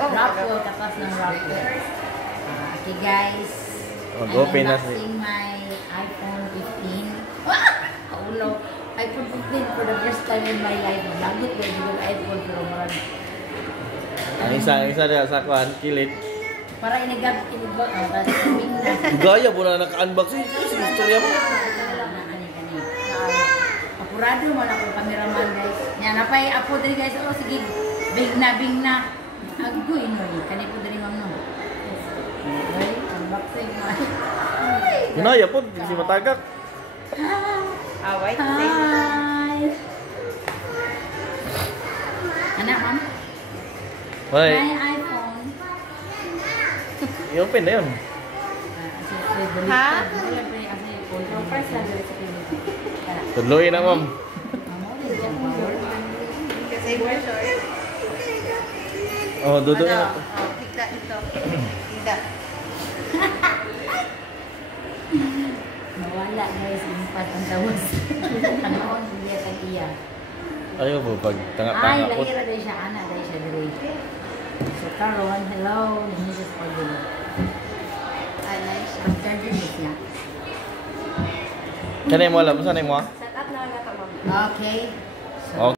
Raffle, tapos ng raffle. Okay guys. I'm unboxing my iPhone 15. Oh no, iPhone 15 for the first time in my life. Lagot ko yung iPhone pero marag. Ang isa dia sa kuan kilit. Para inigab tapos kaming na. Gaya mo na naka-unboxing. Istorya mo. Apurado mo lang ang cameraman guys. Yan, napay apo dali guys. Oh, sige. Big na. Agoy no. Kani po dali ma'am no. Okay, unboxing mo. Ginaya po, si matagak. Wait. Hi. Anak, ma'am? Hi. My iPhone. I-open na yun. Ha? Tuloy na, ma'am. Oh, duduin na. Tigda ito. Tigda. Nawala guys, impat ang tawas. Tanaon, hindi at iya. Ayaw po, pag Ay, tanga-tanga po. lahira dahil siya, anak dahil siya dahil. So, karon, hello, Mrs. Pagdilo. Nice. Ang charger niya. Kanay mo alam, saan mo? Set up na nga ito, ma'am. Okay.